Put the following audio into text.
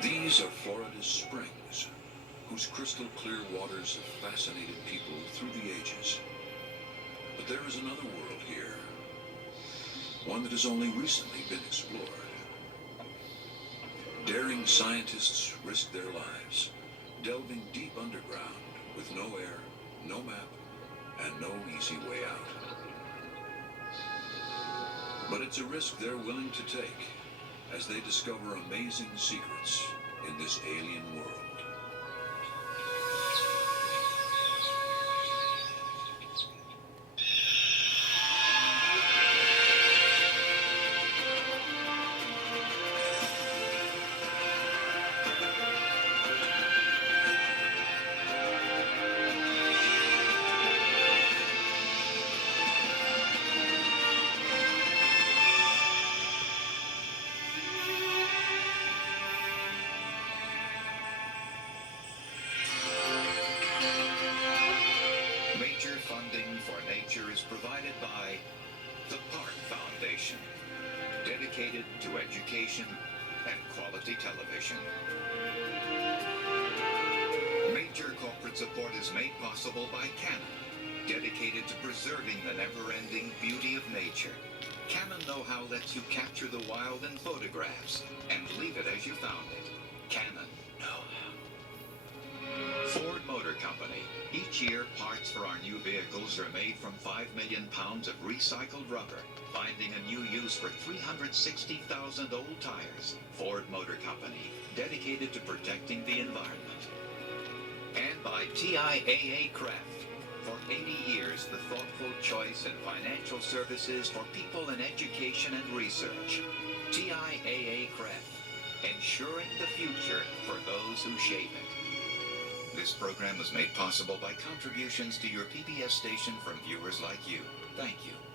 These are Florida's springs, whose crystal clear waters have fascinated people through the ages. But there is another world here, one that has only recently been explored. Daring scientists risk their lives, delving deep underground with no air, no map, and no easy way out. But it's a risk they're willing to take as they discover amazing secrets in this alien world. Major funding for nature is provided by the Park Foundation, dedicated to education and quality television. Major corporate support is made possible by Canon, dedicated to preserving the never-ending beauty of nature. Canon know-how lets you capture the wild in photographs and leave it as you found it. Canon know-how. Ford Motor Company. Each year, parts for our new vehicles are made from 5 million pounds of recycled rubber, finding a new use for 360,000 old tires. Ford Motor Company, dedicated to protecting the environment. And by TIAA Craft. For 80 years, the thoughtful choice in financial services for people in education and research. TIAA Craft, ensuring the future for those who shape it. This program was made possible by contributions to your PBS station from viewers like you. Thank you.